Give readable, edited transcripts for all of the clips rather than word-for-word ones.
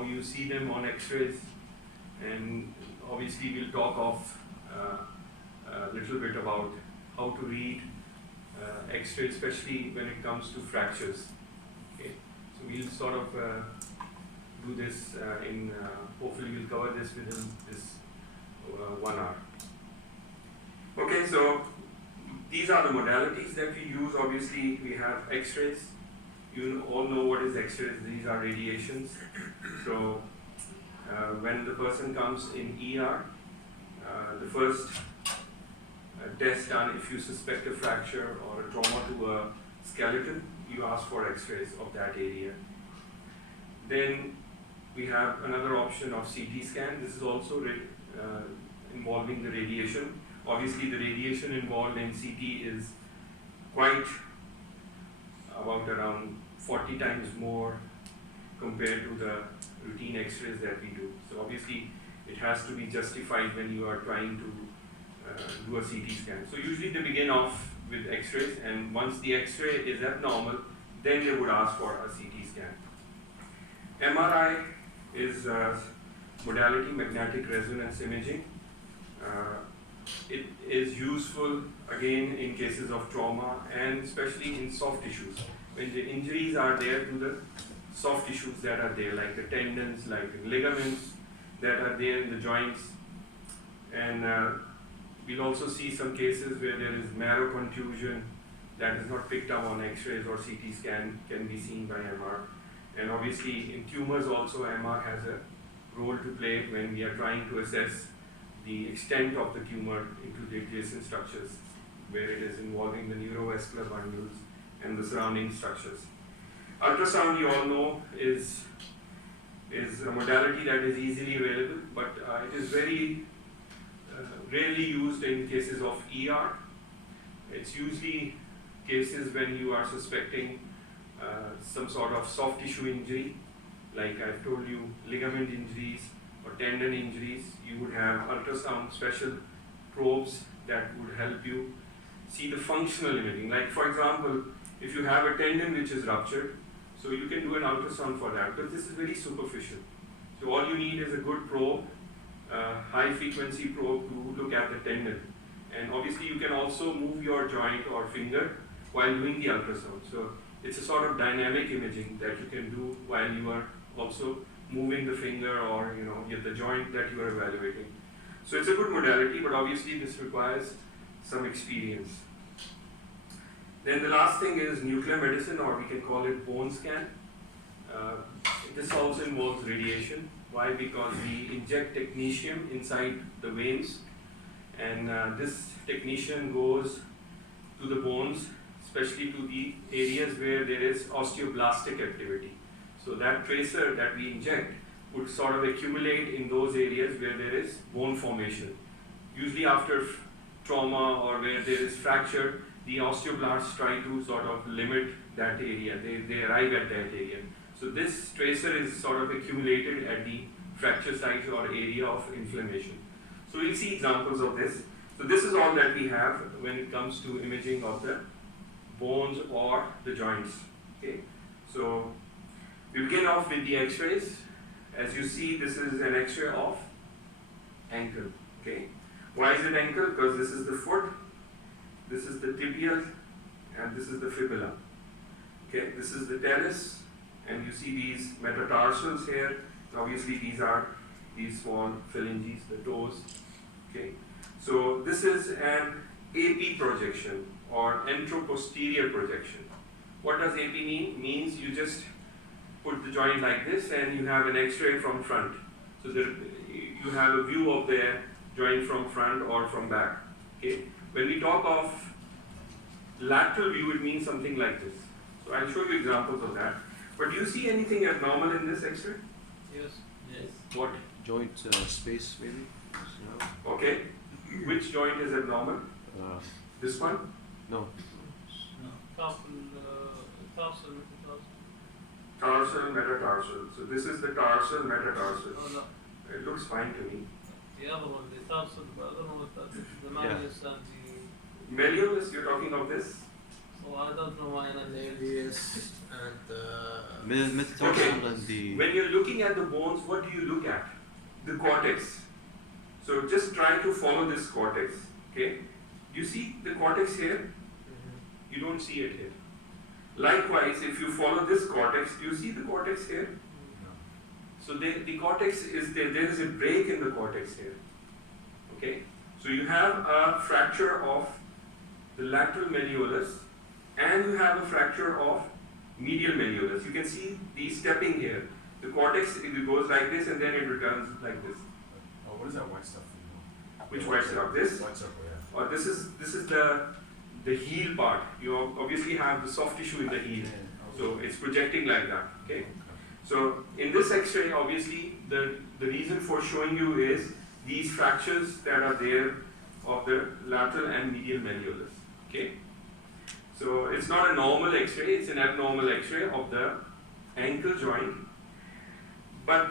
how you see them on X-rays, and obviously we'll talk of a little bit about how to read X-ray, especially when it comes to fractures. Okay, so we'll sort of do this hopefully we'll cover this within this 1 hour. Okay, so these are the modalities that we use. Obviously, we have X-rays. You all know what is X-rays. These are radiations. So when the person comes in ER, the first test done, if you suspect a fracture or a trauma to a skeleton, you ask for X-rays of that area. Then we have another option of CT scan. This is also involving the radiation. Obviously, the radiation involved in CT is quite about around 40 times more compared to the routine X-rays that we do. So obviously, it has to be justified when you are trying to do a CT scan. So usually they begin off with X-rays, and once the X-ray is abnormal, then they would ask for a CT scan. MRI is modality magnetic resonance imaging. It is useful again in cases of trauma and especially in soft tissues. When the injuries are there to the soft tissues that are there, like the tendons, like the ligaments that are there in the joints. And we'll also see some cases where there is marrow contusion that is not picked up on X-rays or CT scan, can be seen by MR. And obviously in tumors also MR has a role to play when we are trying to assess the extent of the tumor into the adjacent structures, where it is involving the neurovascular bundles and the surrounding structures. Ultrasound, you all know, is a modality that is easily available, but it is very rarely used in cases of ER. It's usually cases when you are suspecting some sort of soft tissue injury, like I've told you, ligament injuries or tendon injuries. You would have ultrasound special probes that would help you see the functional imaging. Like for example, if you have a tendon which is ruptured, so you can do an ultrasound for that, because this is very superficial. So all you need is a good probe, high frequency probe to look at the tendon. And obviously you can also move your joint or finger while doing the ultrasound. So it's a sort of dynamic imaging that you can do while you are also moving the finger or the joint that you are evaluating. So it's a good modality, but obviously this requires some experience. Then the last thing is nuclear medicine, or we can call it bone scan. This also involves radiation. Why? Because we inject technetium inside the veins, and this technetium goes to the bones, especially to the areas where there is osteoblastic activity. So that tracer that we inject would sort of accumulate in those areas where there is bone formation. Usually after trauma or where there is fracture, the osteoblasts try to sort of limit that area. They arrive at that area. So this tracer is sort of accumulated at the fracture site or area of inflammation. So we'll see examples of this. So this is all that we have when it comes to imaging of the bones or the joints. Okay. So we begin off with the X-rays. As you see, this is an X-ray of ankle. Okay. Why is it ankle? Because this is the foot, this is the tibial, and this is the fibula. Okay. This is the talus, and you see these metatarsals here. Obviously, these are these small phalanges, the toes. Okay. So this is an AP projection or anteroposterior projection. What does AP mean? Means you just put the joint like this and you have an X-ray from front. So you have a view of the joint from front or from back. Okay. When we talk of lateral view, it means something like this. So I'll show you examples of that. But do you see anything abnormal in this X-ray? Yes. Yes. What? Joint space, maybe? No. Okay. Which joint is abnormal? This one? No. Tarsal, metatarsal. So this is the tarsal, metatarsal. Oh, no. It looks fine to me. The other one, the tarsal, but I don't know what that is. The malleus and the... Malleolus, you're talking of this? وهذا معين Navius and Metatarsal and the When you're looking at the bones, what do you look at? The cortex. So just try to follow this cortex. Okay? Do you see the cortex here? You don't see it here. Likewise, if you follow this cortex, do you see the cortex here? So the cortex is there is a break in the cortex here. Okay? So you have a fracture of the lateral malleolus and you have a fracture of medial malleolus. You can see the stepping here. The cortex, it goes like this and then it returns like this. Oh, what is that white stuff? Which white stuff? This? White circle, yeah. Or this is the heel part. You obviously have the soft tissue in the heel. So it's projecting like that. Okay? So in this X-ray, obviously the reason for showing you is these fractures that are there of the lateral and medial malleolus. Okay? So it's not a normal X-ray, it's an abnormal X-ray of the ankle joint. But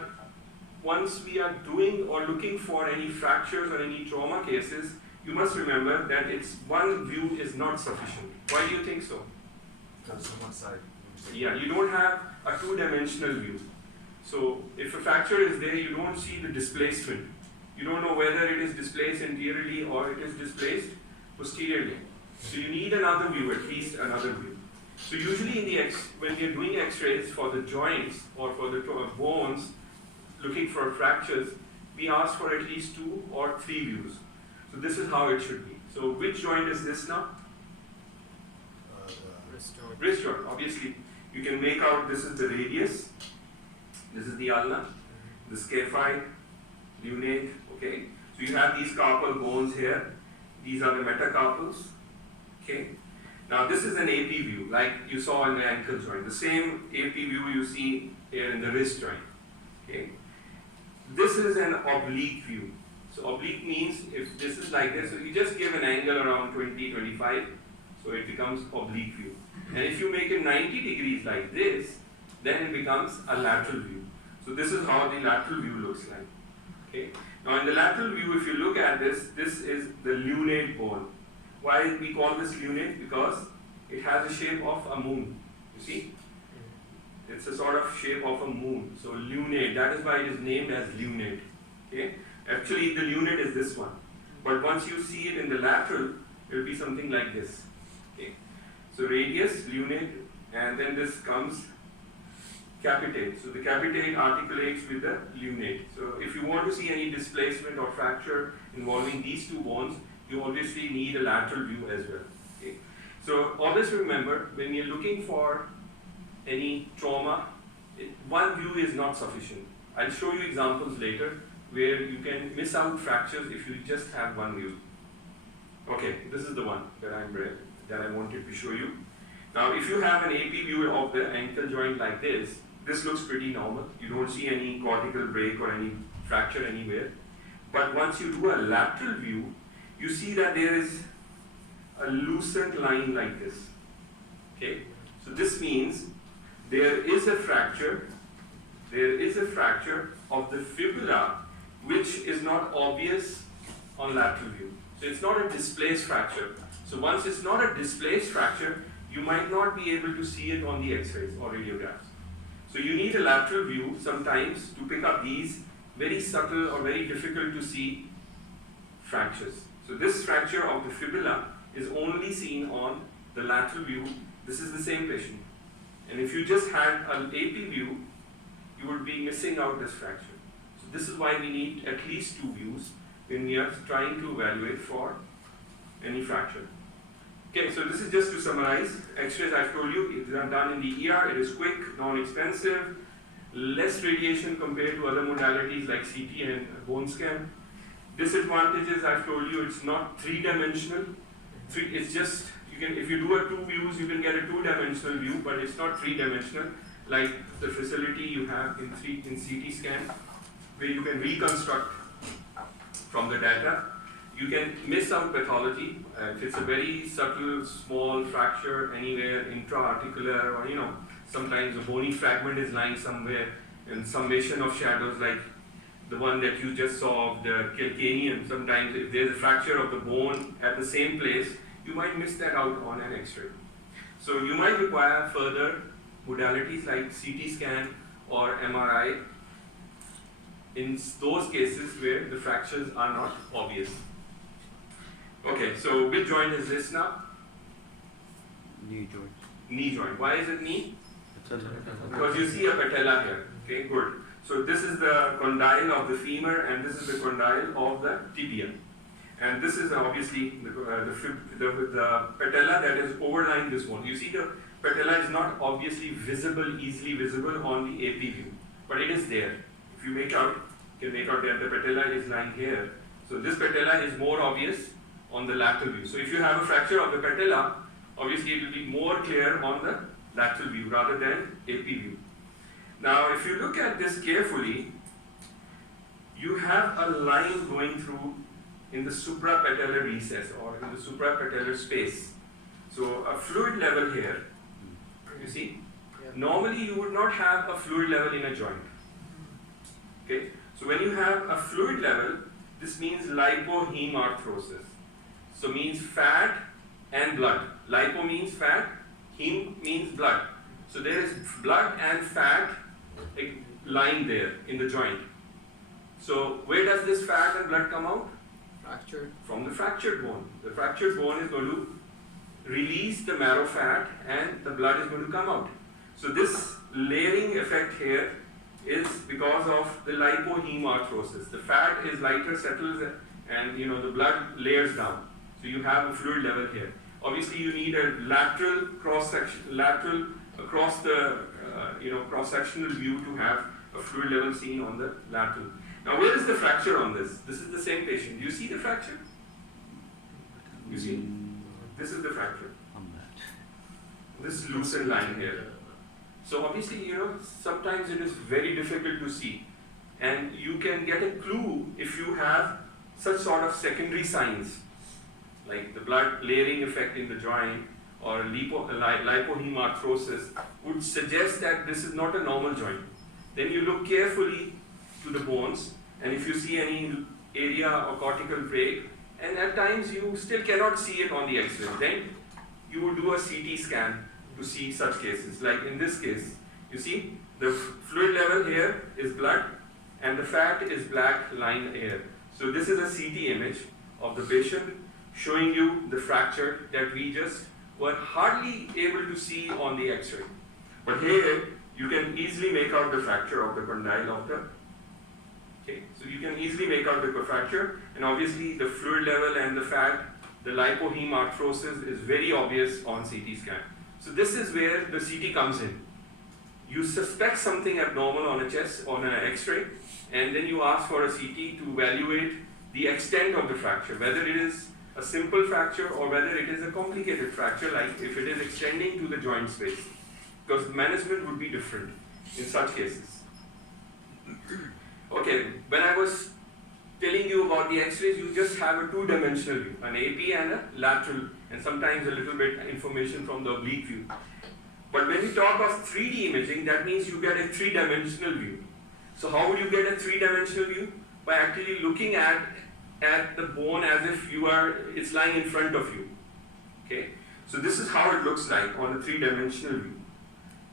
once we are doing or looking for any fractures or any trauma cases, you must remember that it's one view is not sufficient. Why do you think so? Because on one side. Yeah, you don't have a two-dimensional view. So if a fracture is there, you don't see the displacement. You don't know whether it is displaced anteriorly or it is displaced posteriorly. So you need another view, at least another view. So usually in the when you're doing X-rays for the joints or for the bones, looking for fractures, we ask for at least 2 or 3 views. So this is how it should be. So which joint is this now? wrist joint. Wrist joint. Obviously, you can make out this is the radius, this is the ulna, the scaphoid, lunate. Okay. So you have these carpal bones here. These are the metacarpals. Okay. Now this is an AP view, like you saw in the ankle joint. The same AP view you see here in the wrist joint. Okay. This is an oblique view. So oblique means if this is like this, so you just give an angle around 20, 25, so it becomes oblique view. And if you make it 90 degrees like this, then it becomes a lateral view. So this is how the lateral view looks like. Okay. Now in the lateral view, if you look at this, this is the lunate bone. Why we call this lunate? Because it has a shape of a moon. You see? It's a sort of shape of a moon. So lunate, that is why it is named as lunate. Okay? Actually the lunate is this one. But once you see it in the lateral, it will be something like this. Okay? So radius, lunate, and then this comes capitate. So the capitate articulates with the lunate. So if you want to see any displacement or fracture involving these two bones, you obviously need a lateral view as well. Okay? So always remember, when you're looking for any trauma, one view is not sufficient. I'll show you examples later where you can miss out fractures if you just have one view. Okay, this is the one that I wanted to show you. Now if you have an AP view of the ankle joint like this looks pretty normal. You don't see any cortical break or any fracture anywhere. But once you do a lateral view, you see that there is a loosened line like this. Okay? So this means there is a fracture of the fibula which is not obvious on lateral view. So it's not a displaced fracture. So once it's not a displaced fracture, you might not be able to see it on the X-rays or radiographs. So you need a lateral view sometimes to pick up these very subtle or very difficult to see fractures. So this fracture of the fibula is only seen on the lateral view. This is the same patient. And if you just had an AP view, you would be missing out this fracture. So this is why we need at least 2 views when we are trying to evaluate for any fracture. Okay, so this is just to summarize. X-rays, I've told you, it is done in the ER. It is quick, non-expensive, less radiation compared to other modalities like CT and bone scan. Disadvantages, I've told you, it's not 3-dimensional. It's just, if you do a 2 views, you can get a 2-dimensional view, but it's not 3-dimensional like the facility you have in CT scan, where you can reconstruct from the data. You can miss out pathology. If it's a very subtle, small fracture anywhere, intra-articular, or sometimes a bony fragment is lying somewhere, and summation of shadows like the one that you just saw of the calcaneum. Sometimes if there's a fracture of the bone at the same place, you might miss that out on an X-ray. So you might require further modalities like CT scan or MRI in those cases where the fractures are not obvious. Okay, so which joint is this now? knee joint. Knee joint. Why is it knee? Patella. Because you see a patella here. Okay, good. So this is the condyle of the femur and this is the condyle of the tibia. And this is obviously the patella that is overlying this bone. You see the patella is not obviously visible, easily visible on the AP view, but it is there. If you make out, you can make out that the patella is lying here. So this patella is more obvious on the lateral view. So if you have a fracture of the patella, obviously it will be more clear on the lateral view rather than AP view. Now if you look at this carefully, you have a line going through in the suprapatellar recess or in the suprapatellar space. So a fluid level here, you see? Yeah. Normally you would not have a fluid level in a joint. Okay? So when you have a fluid level, this means lipoheme arthrosis. So means fat and blood. Lipo means fat, heme means blood. So there is blood and fat lying there in the joint. So where does this fat and blood come out? Fractured. From the fractured bone. The fractured bone is going to release the marrow fat and the blood is going to come out. So this layering effect here is because of the lipoheme arthrosis. The fat is lighter, settles, and the blood layers down. So you have a fluid level here. Obviously you need a lateral cross-section, lateral across the cross-sectional view to have a fluid level seen on the lateral. Now where is the fracture on this? This is the same patient. Do you see the fracture? You see? This is the fracture. On that. This loosened line here. So obviously, sometimes it is very difficult to see. And you can get a clue if you have such sort of secondary signs, like the blood layering effect in the joint or lipoheme arthrosis would suggest that this is not a normal joint. Then you look carefully to the bones, and if you see any area or cortical break, and at times you still cannot see it on the X-ray, then you would do a CT scan to see such cases. Like in this case, you see the fluid level here is blood and the fat is black line here. So this is a CT image of the patient showing you the fracture that we just were hardly able to see on the X-ray. But here you can easily make out the fracture of the condyle of the. Okay, so you can easily make out the fracture, and obviously the fluid level and the fat, the lipoheme arthrosis is very obvious on CT scan. So this is where the CT comes in. You suspect something abnormal on a chest, on an X-ray, and then you ask for a CT to evaluate the extent of the fracture, whether it is a simple fracture or whether it is a complicated fracture, like if it is extending to the joint space, because management would be different in such cases. Okay, when I was telling you about the X-rays, you just have a two-dimensional view, an AP and a lateral, and sometimes a little bit information from the oblique view. But when we talk of 3D imaging, that means you get a three-dimensional view. So how would you get a three-dimensional view? By actually looking at the bone as if it's lying in front of you. Okay, so this is how it looks like on a three-dimensional view.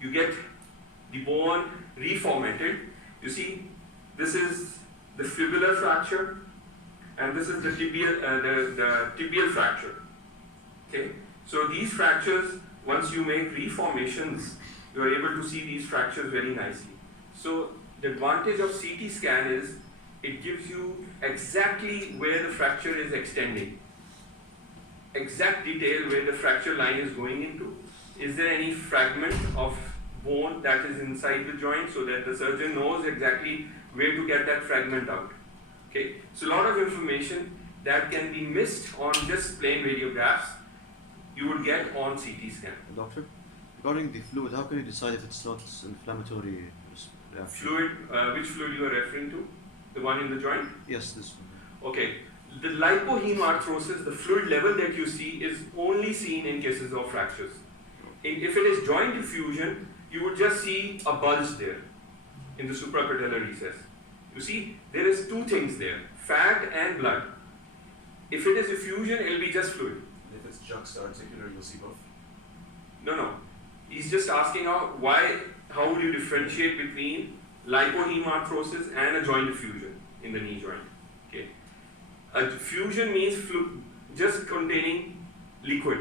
You get the bone reformatted. You see, this is the fibular fracture, and this is the tibial fracture. Okay, so these fractures, once you make reformations, you are able to see these fractures very nicely. So the advantage of CT scan is it gives you exactly where the fracture is extending, exact detail where the fracture line is going into. Is there any fragment of bone that is inside the joint, so that the surgeon knows exactly where to get that fragment out. Okay, so a lot of information that can be missed on just plain radiographs, you would get on CT scan. Doctor, regarding the fluid, how can you decide if it's not inflammatory reaction? Fluid, which fluid you are referring to? The one in the joint? Yes, this one. Okay, the lipoheme arthrosis, the fluid level that you see is only seen in cases of fractures. If it is joint diffusion, you would just see a bulge there in the suprapatellar recess. You see, there is two things there, fat and blood. If it is effusion, it will be just fluid. And if it's juxta-articular, you'll see both. No. He's just asking how would you differentiate between lipoheme arthrosis and a joint effusion in the knee joint? Okay. A fusion means just containing liquid.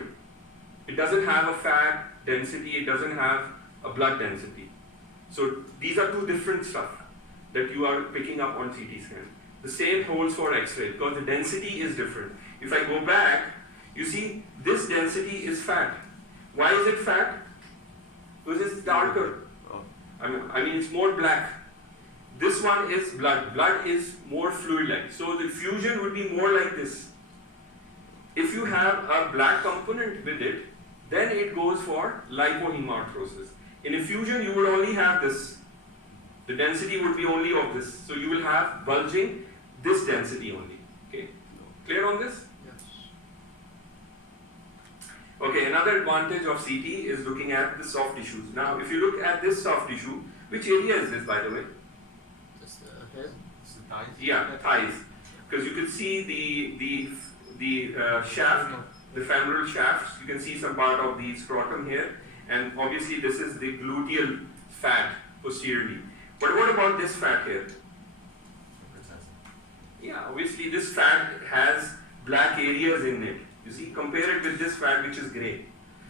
It doesn't have a fat density, it doesn't have a blood density. So these are two different stuff that you are picking up on CT scan. The same holds for X-ray because the density is different. If I go back, you see this density is fat. Why is it fat? Because it's darker. Oh. I mean it's more black. This one is blood. Blood is more fluid-like. So the fusion would be more like this. If you have a black component with it, then it goes for lipoheme arthrosis. In a fusion, you would only have this. The density would be only of this. So you will have bulging, this density only. Okay? Clear on this? Yes. Okay, another advantage of CT is looking at the soft tissues. Now, if you look at this soft tissue, which area is this, by the way? Just the head. It's the thighs. Yeah, thighs. Because you can see the shaft, the femoral shafts. You can see some part of the scrotum here, and obviously this is the gluteal fat posteriorly. But what about this fat here? Yeah, obviously this fat has black areas in it. You see, compare it with this fat which is gray.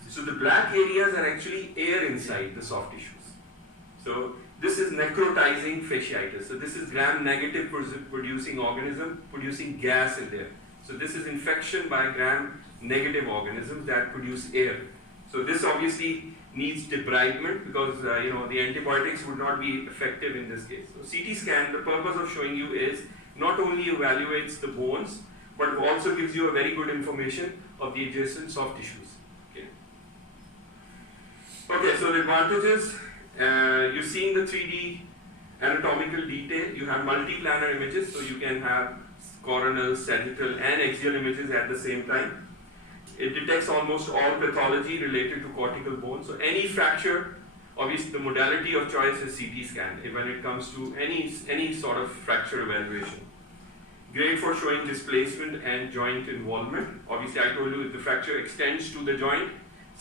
So the black areas are actually air inside the soft tissues. So this is necrotizing fasciitis. So this is gram-negative producing organism producing gas in there. So this is infection by gram-negative organisms that produce air. So this obviously needs debridement because the antibiotics would not be effective in this case. So CT scan, the purpose of showing you is not only evaluates the bones, but also gives you a very good information of the adjacent soft tissues. Okay, so the advantages, you're seeing the 3D anatomical detail. You have multi-planar images, so you can have coronal, sagittal, and axial images at the same time. It detects almost all pathology related to cortical bones. So any fracture, obviously the modality of choice is CT scan when it comes to any sort of fracture evaluation. Great for showing displacement and joint involvement. Obviously I told you if the fracture extends to the joint,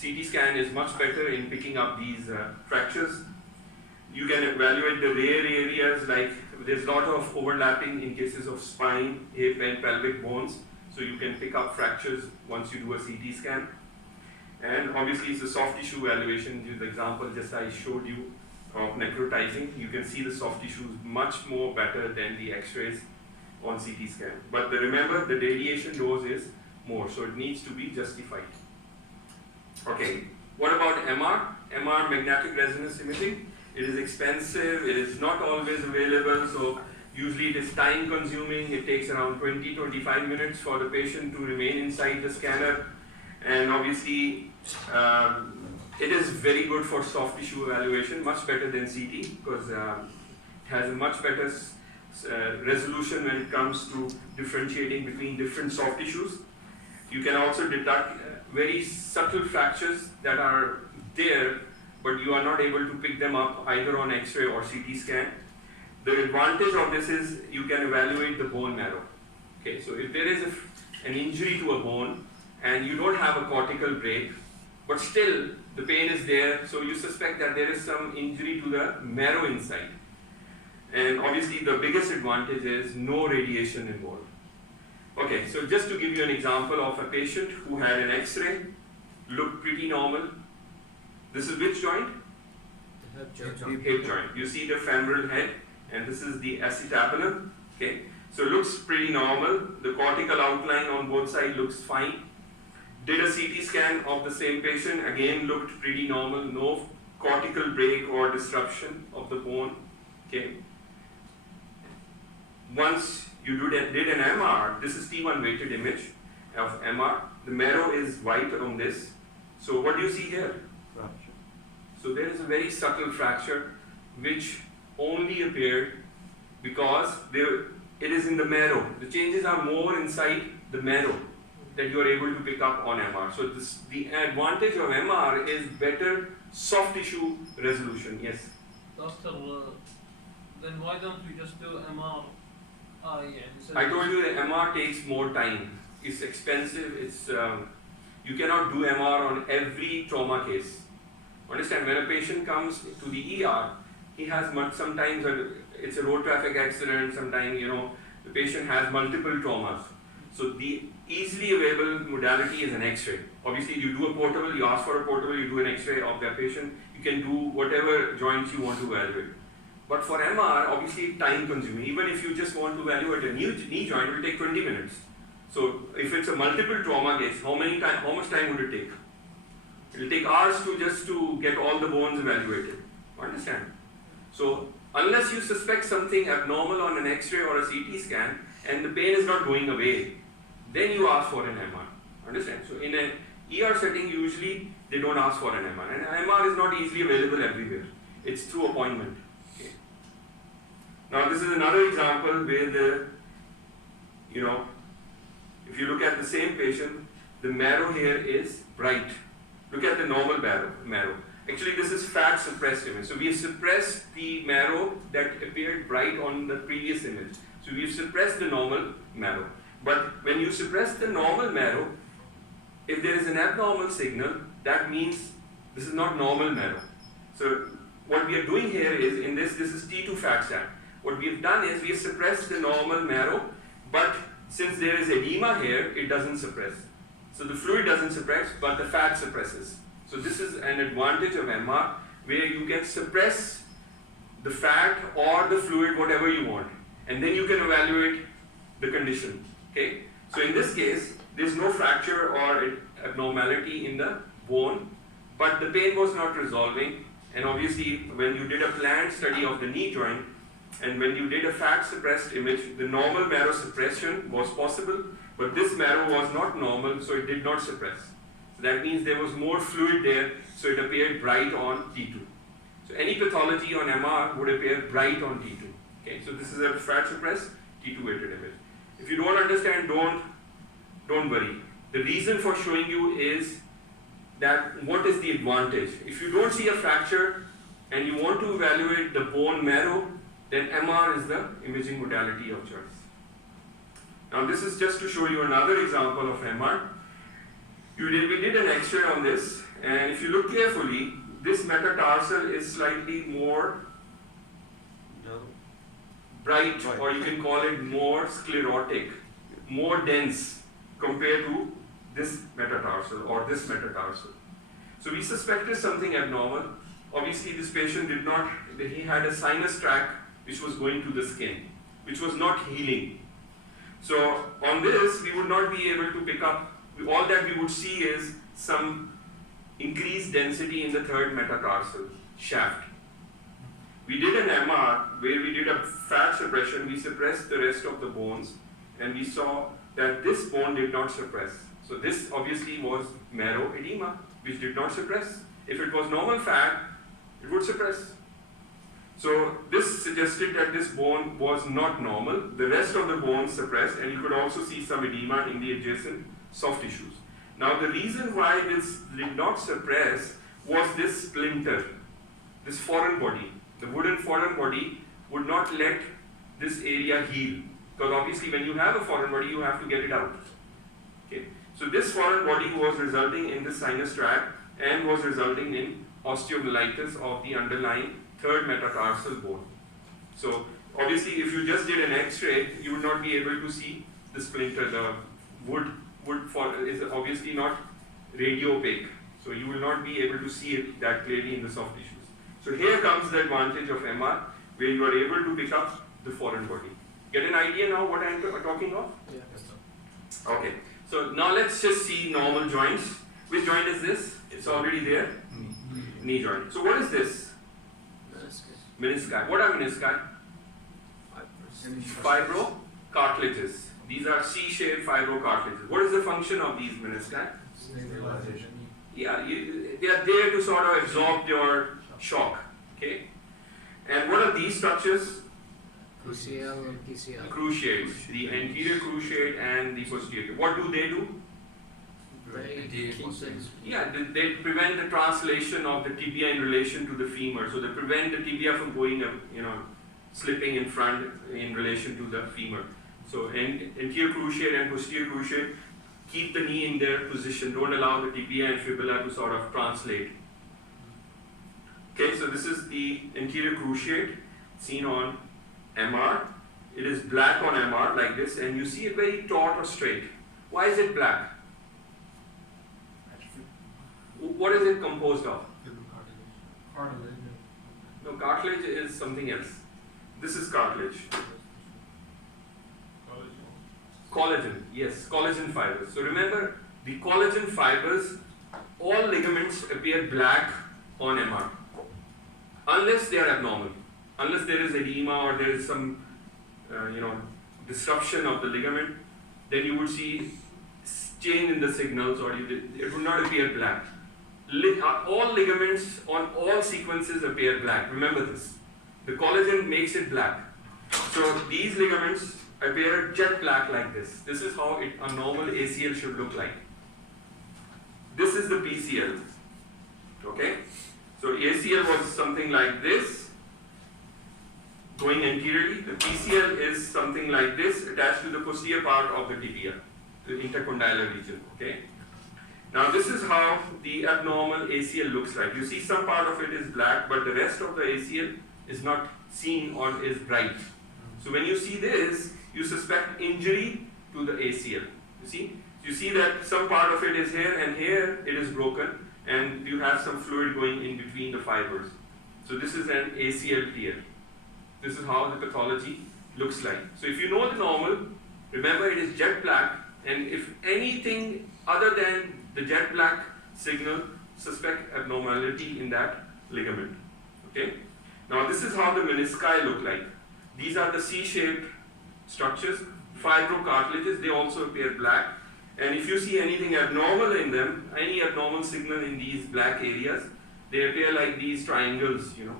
CT scan is much better in picking up these fractures. You can evaluate the rare areas, like there's a lot of overlapping in cases of spine, hip and pelvic bones. So you can pick up fractures once you do a CT scan. And obviously it's a soft tissue evaluation. The example just I showed you of necrotizing, you can see the soft tissue is much more better than the x-rays on CT scan. But remember, the radiation dose is more, so it needs to be justified. Okay, what about MR? MR, magnetic resonance imaging. It is expensive, it is not always available, so usually it is time consuming. It takes around 20-25 minutes for the patient to remain inside the scanner. And obviously, it is very good for soft tissue evaluation, much better than CT, because it has a much better resolution when it comes to differentiating between different soft tissues. You can also detect very subtle fractures that are there, but you are not able to pick them up either on X-ray or CT scan. The advantage of this is you can evaluate the bone marrow. Okay, so if there is an injury to a bone and you don't have a cortical break, but still the pain is there, so you suspect that there is some injury to the marrow inside. And obviously the biggest advantage is no radiation involved. Okay, so just to give you an example of a patient who had an X-ray, looked pretty normal. This is which joint? The hip joint. Hip joint. You see the femoral head, and this is the acetabulum. Okay, so looks pretty normal. The cortical outline on both sides looks fine. Did a CT scan of the same patient, again looked pretty normal, no cortical break or disruption of the bone. Okay. Once you did an MR, this is T1 weighted image of MR. The marrow is white on this. So what do you see here? Fracture. So there is a very subtle fracture which only appeared because it is in the marrow. The changes are more inside the marrow that you are able to pick up on MR. So the advantage of MR is better soft tissue resolution. Yes? Doctor, then why don't we just do MR? I told you that MR takes more time. It's expensive. You cannot do MR on every trauma case. Understand, when a patient comes to the ER, he has sometimes it's a road traffic accident, sometimes the patient has multiple traumas. So the easily available modality is an X-ray. Obviously, you do a portable, you ask for a portable, you do an X-ray of that patient. You can do whatever joints you want to evaluate. But for MR, obviously time consuming. Even if you just want to evaluate a knee joint, it will take 20 minutes. So if it's a multiple trauma case, how much time would it take? It will take hours to get all the bones evaluated. Understand? So unless you suspect something abnormal on an X-ray or a CT scan and the pain is not going away, then you ask for an MR. Understand? So in an ER setting, usually they don't ask for an MR. And MR is not easily available everywhere. It's through appointment. Okay. Now this is another example where if you look at the same patient, the marrow here is bright. Look at the normal marrow. Actually, this is fat suppressed image. So we have suppressed the marrow that appeared bright on the previous image. So we have suppressed the normal marrow. But when you suppress the normal marrow, if there is an abnormal signal, that means this is not normal marrow. So what we are doing here is, in this is T2 fat stack. What we have done is we have suppressed the normal marrow, but since there is edema here, it doesn't suppress. So the fluid doesn't suppress, but the fat suppresses. So this is an advantage of MR, where you can suppress the fat or the fluid, whatever you want, and then you can evaluate the condition. Okay? So in this case, there's no fracture or abnormality in the bone, but the pain was not resolving. And obviously, when you did a planned study of the knee joint, and when you did a fat suppressed image, the normal marrow suppression was possible, but this marrow was not normal, so it did not suppress. So that means there was more fluid there, so it appeared bright on T2. So any pathology on MR would appear bright on T2. Okay, so this is a fat suppressed T2 weighted image. If you don't understand, don't worry. The reason for showing you is that what is the advantage? If you don't see a fracture and you want to evaluate the bone marrow, then MR is the imaging modality of choice. Now this is just to show you another example of MR. We did an X-ray on this, and if you look carefully, this metatarsal is slightly more bright, or you can call it more sclerotic, more dense compared to this metatarsal or this metatarsal. So we suspected something abnormal. Obviously this patient he had a sinus tract which was going to the skin, which was not healing. So on this, we would not be able to pick up, all that we would see is some increased density in the third metatarsal shaft. We did an MR where we did a fat suppression, we suppressed the rest of the bones, and we saw that this bone did not suppress. So this obviously was marrow edema, which did not suppress. If it was normal fat, it would suppress. So this suggested that this bone was not normal. The rest of the bone suppressed, and you could also see some edema in the adjacent soft tissues. Now the reason why this did not suppress was this splinter, this foreign body. The wooden foreign body would not let this area heal, because obviously when you have a foreign body, you have to get it out. Okay. So this foreign body was resulting in the sinus tract and was resulting in osteomyelitis of the underlying third metatarsal bone. So obviously if you just did an X-ray, you would not be able to see the splinter. The wood is obviously not radiopaque, so you will not be able to see it that clearly in the soft tissues. So here comes the advantage of MR, where you are able to pick up the foreign body. Get an idea now what I am talking of? Yeah. Okay, so now let's just see normal joints. Which joint is this? It's already there. Knee joint. So what is this? Menisci. What are menisci? Fibrocartilages. These are C-shaped fibrocartilages. What is the function of these menisci? Stabilization. Yeah, they are there to sort of absorb your shock. Okay. And what are these structures? PCL and PCL. Cruciates. The anterior cruciate and the posterior. What do? They keep things. Yeah, they prevent the translation of the tibia in relation to the femur. So they prevent the tibia from going, slipping in front in relation to the femur. So anterior cruciate and posterior cruciate keep the knee in their position. Don't allow the tibia and fibula to sort of translate. Okay, so this is the anterior cruciate seen on MR. It is black on MR like this, and you see it very taut or straight. Why is it black? What is it composed of? Cartilage. No, cartilage is something else. This is cartilage. Collagen, yes, collagen fibers. So remember, the collagen fibers, all ligaments appear black on MR, unless they are abnormal, unless there is edema or there is some, disruption of the ligament, then you would see change in the signals, or it would not appear black. All ligaments on all sequences appear black. Remember this. The collagen makes it black. So these ligaments appear jet black like this. This is how a normal ACL should look like. This is the PCL. Okay? So ACL was something like this, going anteriorly. The PCL is something like this, attached to the posterior part of the tibia, the intercondylar region. Okay? Now this is how the abnormal ACL looks like. You see some part of it is black, but the rest of the ACL is not seen or is bright. So when you see this, you suspect injury to the ACL. You see that some part of it is here, and here it is broken, and you have some fluid going in between the fibers. So this is an ACL tear. This is how the pathology looks like. So if you know the normal, remember it is jet black, and if anything other than the jet black signal, suspect abnormality in that ligament. Okay? Now this is how the menisci look like. These are the C-shaped structures, fibrocartilages, they also appear black. And if you see anything abnormal in them, any abnormal signal in these black areas, they appear like these triangles, You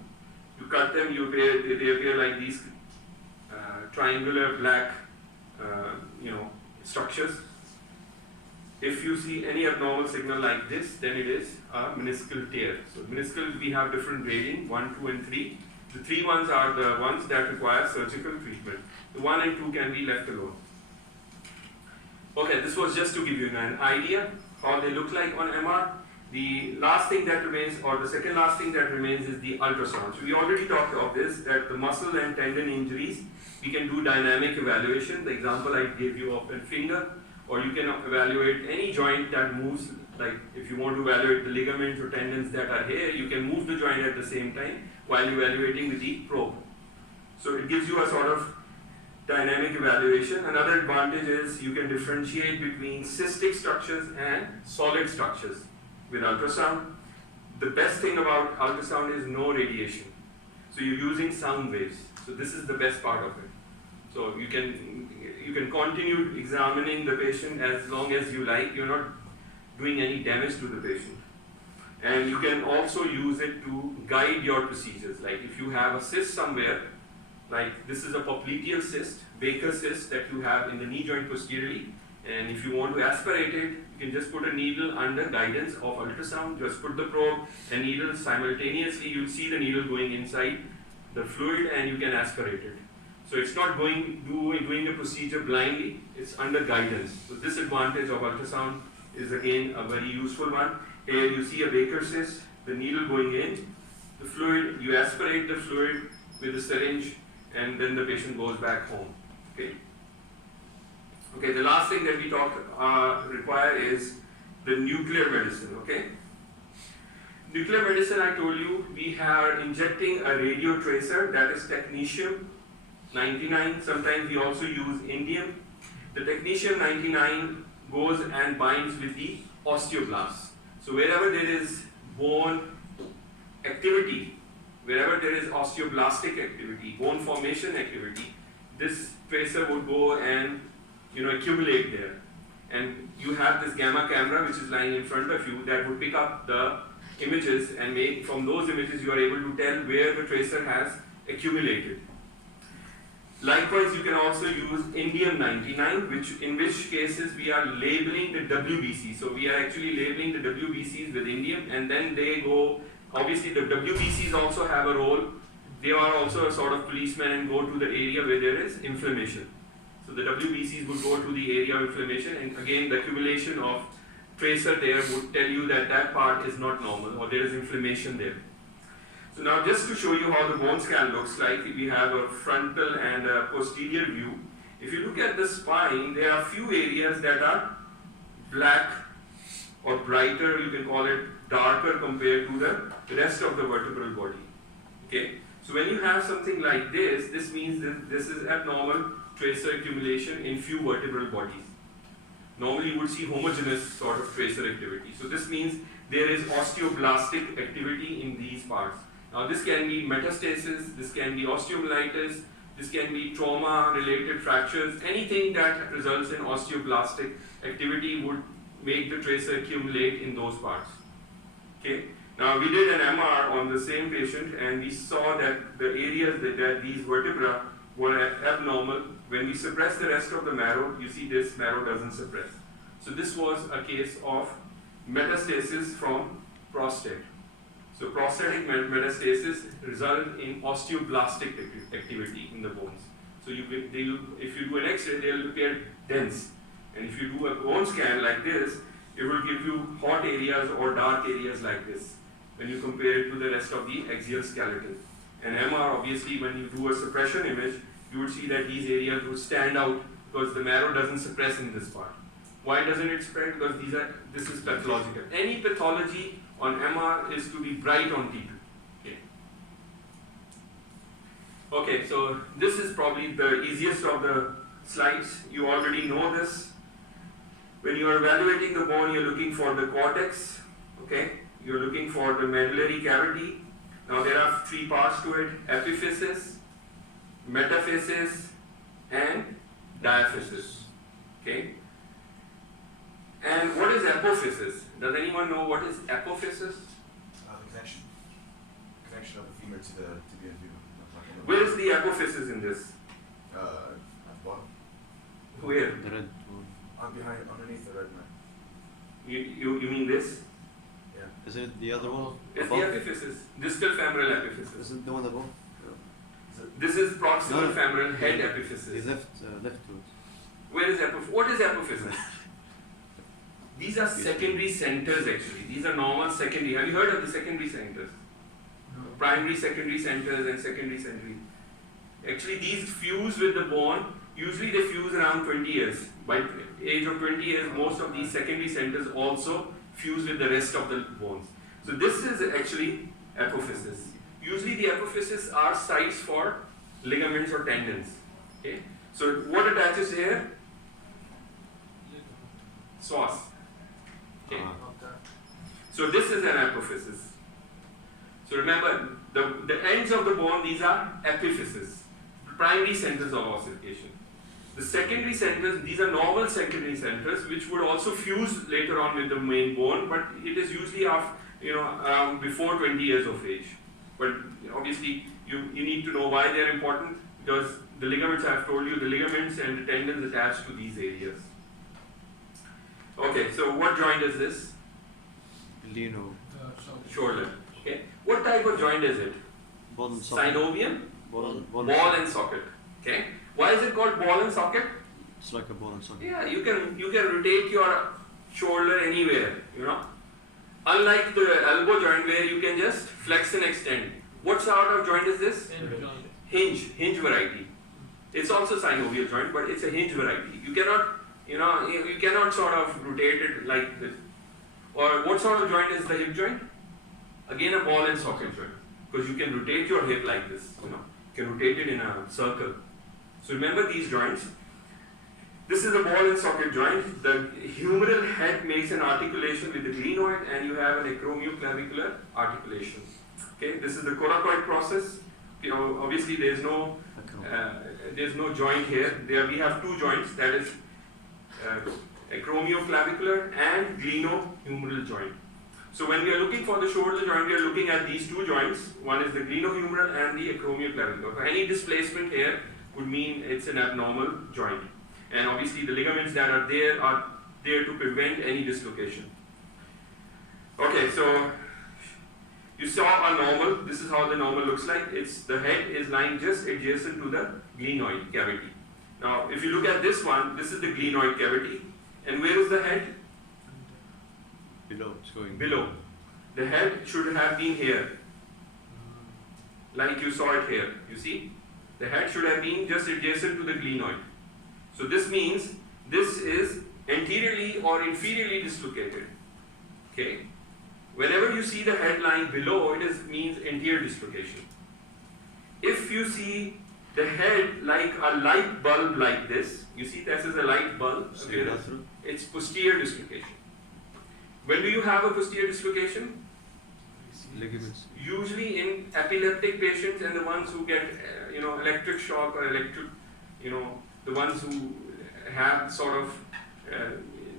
cut them, they appear like these triangular black, structures. If you see any abnormal signal like this, then it is a meniscal tear. So meniscal, we have different grading, 1, 2, and 3. The 3 ones are the ones that require surgical treatment. The 1 and 2 can be left alone. Okay, this was just to give you an idea how they look like on MR. The last thing that remains, or the second last thing that remains, is the ultrasound. So we already talked of this, that the muscle and tendon injuries, we can do dynamic evaluation. The example I gave you of a finger, or you can evaluate any joint that moves. Like if you want to evaluate the ligaments or tendons that are here, you can move the joint at the same time while evaluating with the probe. So it gives you a sort of dynamic evaluation. Another advantage is you can differentiate between cystic structures and solid structures with ultrasound. The best thing about ultrasound is no radiation. So you're using sound waves. So this is the best part of it. So you can continue examining the patient as long as you like. You're not doing any damage to the patient. And you can also use it to guide your procedures. Like if you have a cyst somewhere, like this is a popliteal cyst, Baker cyst that you have in the knee joint posteriorly, and if you want to aspirate it, you can just put a needle under guidance of ultrasound, just put the probe and needle simultaneously, you'll see the needle going inside the fluid and you can aspirate it. So it's not doing the procedure blindly, it's under guidance. So this advantage of ultrasound is again a very useful one. Here you see a Baker cyst, the needle going in, the fluid, you aspirate the fluid with a syringe, and then the patient goes back home. Okay, the last thing that we require is the nuclear medicine. Okay, nuclear medicine, I told you, we are injecting a radio tracer, that is technetium 99. Sometimes we also use indium. The technetium 99 goes and binds with the osteoblasts. So wherever there is bone activity, wherever there is osteoblastic activity, bone formation activity, this tracer would go and accumulate there. And you have this gamma camera which is lying in front of you that would pick up the images, and from those images you are able to tell where the tracer has accumulated. Likewise, you can also use indium 99, in which cases we are labeling the WBC. So we are actually labeling the WBCs with indium, and then they go. Obviously, the WBCs also have a role. They are also a sort of policeman and go to the area where there is inflammation. So the WBCs would go to the area of inflammation, and again, the accumulation of tracer there would tell you that that part is not normal or there is inflammation there. So now just to show you how the bone scan looks like, we have a frontal and a posterior view. If you look at the spine, there are few areas that are black or brighter, you can call it darker compared to the rest of the vertebral body. Okay? So when you have something like this means that this is abnormal tracer accumulation in few vertebral bodies. Normally you would see homogeneous sort of tracer activity. So this means there is osteoblastic activity in these parts. Now this can be metastasis, this can be osteomyelitis, this can be trauma-related fractures. Anything that results in osteoblastic activity would make the tracer accumulate in those parts. Okay. Now we did an MR on the same patient and we saw that the areas that these vertebra were abnormal. When we suppress the rest of the marrow, you see this marrow doesn't suppress. So this was a case of metastasis from prostate. So prostatic metastasis result in osteoblastic activity in the bones. So if you do an X-ray, they'll appear dense. And if you do a bone scan like this, it will give you hot areas or dark areas like this when you compare it to the rest of the axial skeleton. And MR, obviously, when you do a suppression image, you would see that these areas would stand out because the marrow doesn't suppress in this part. Why doesn't it spread? Because this is pathological. Any pathology on MR is to be bright on T2. Okay. Okay, so this is probably the easiest of the slides. You already know this. When you are evaluating the bone, you're looking for the cortex. Okay, you're looking for the medullary cavity. Now there are three parts to it: epiphysis, metaphysis, and diaphysis. Okay. And what is apophysis? Does anyone know what is apophysis? The connection of the femur to the inferior. Where is the apophysis in this? At the bottom. Where? The red one. Underneath the red man. You mean this? Yeah. Isn't it the other one? It's the Above? epiphysis, distal femoral epiphysis. Isn't the one above? This is proximal No. femoral head The epiphysis. left to it. Where is apophysis? What is apophysis? These are secondary centers actually. These are normal secondary. Have you heard of the secondary centers? No. Primary, secondary centers and secondary central. Actually these fuse with the bone. Usually they fuse around 20 years. By age of 20 years, most of these secondary centers also fuse with the rest of the bones. So this is actually apophysis. Usually the apophysis are sites for ligaments or tendons. Okay? So what attaches here? Psoas. Okay. So this is an apophysis. So remember, the ends of the bone, these are epiphysis, primary centers of ossification. The secondary centers, these are normal secondary centers which would also fuse later on with the main bone, but it is usually before 20 years of age. But obviously you need to know why they are important, because the ligaments, I have told you, the ligaments and the tendons attached to these areas. Okay, so what joint is this? Lino. Shoulder. Okay. What type of joint is it? Ball and socket. Synovium? Ball Ball and socket. Okay. Why is it called ball and socket? It's like a ball and socket. Yeah, you can rotate your shoulder anywhere, Unlike the elbow joint where you can just flex and extend. What sort of joint is this? Hinge variety. It's also synovial joint, but it's a hinge variety. You cannot, you cannot sort of rotate it like this. Or what sort of joint is the hip joint? Again, a ball and socket joint, because you can rotate your hip like this. You can rotate it in a circle. So remember these joints. This is a ball and socket joint. The humeral head makes an articulation with the glenoid, and you have an acromioclavicular articulation. Okay, this is the coracoid process. Obviously there's no joint here. We have two joints. That is acromioclavicular and glenohumeral joint. So when we are looking for the shoulder joint, we are looking at these two joints. One is the glenohumeral and the acromioclavicular. So any displacement here would mean it's an abnormal joint. And obviously the ligaments that are there to prevent any dislocation. Okay, so you saw a normal. This is how the normal looks like. The head is lying just adjacent to the glenoid cavity. Now, if you look at this one, this is the glenoid cavity. And where is the head? Below. It's going Below. The head should have been here. like you saw it here. You see? The head should have been just adjacent to the glenoid. So this means this is anteriorly or inferiorly dislocated. Okay? Whenever you see the head lying below, it means anterior dislocation. If you see the head like a light bulb like this, you see this is a light bulb, okay, it's posterior dislocation. When do you have a posterior dislocation? Ligaments. Usually in epileptic patients and the ones who get electric shock or the ones who have sort of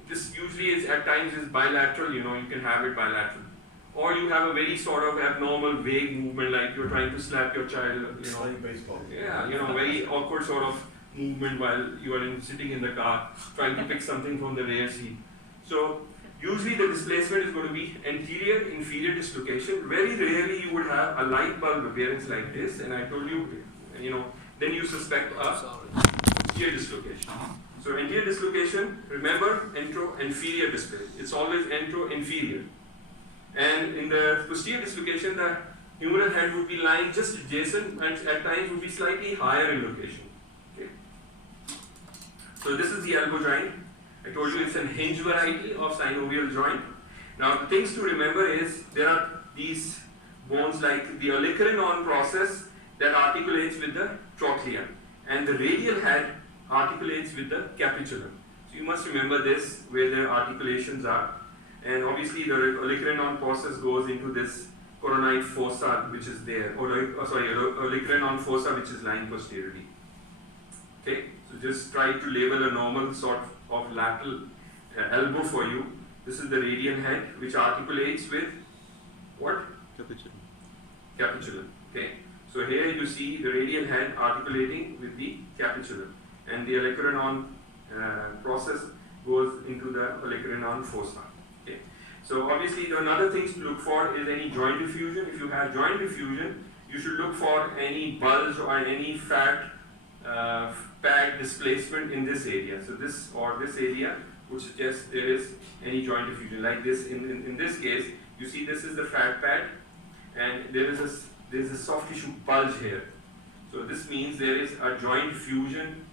this usually is at times is bilateral, you can have it bilateral, or you have a very sort of abnormal vague movement like you're trying to slap your child, Playing baseball. yeah, very awkward sort of movement while you are sitting in the car trying to pick something from the rear seat. So usually the displacement is going to be anterior inferior dislocation. Very rarely you would have a light bulb appearance like this, and I told you, then you suspect a posterior dislocation. So anterior dislocation, remember, antro-inferior displacement. It's always antro-inferior. And in the posterior dislocation, the humeral head would be lying just adjacent and at times would be slightly higher in location. Okay. So this is the elbow joint. I told you it's a hinge variety of synovial joint. Now the things to remember is there are these bones like the olecranon process that articulates with the trochlea, and the radial head articulates with the capitulum. So you must remember this where the articulations are. And obviously the olecranon process goes into this coronite fossa which is there, olecranon fossa which is lying posteriorly. Okay, so just try to label a normal sort of lateral elbow for you. This is the radial head which articulates with what? Capitulum. Capitulum. Okay, so here you see the radial head articulating with the capitulum, and the olecranon process goes into the olecranon fossa. Okay. So obviously the another things to look for is any joint diffusion. If you have joint diffusion, you should look for any bulge or any fat pad displacement in this area. So this or this area would suggest there is any joint diffusion. Like this, in this case, you see this is the fat pad, and there is a soft tissue bulge here. So this means there is a joint diffusion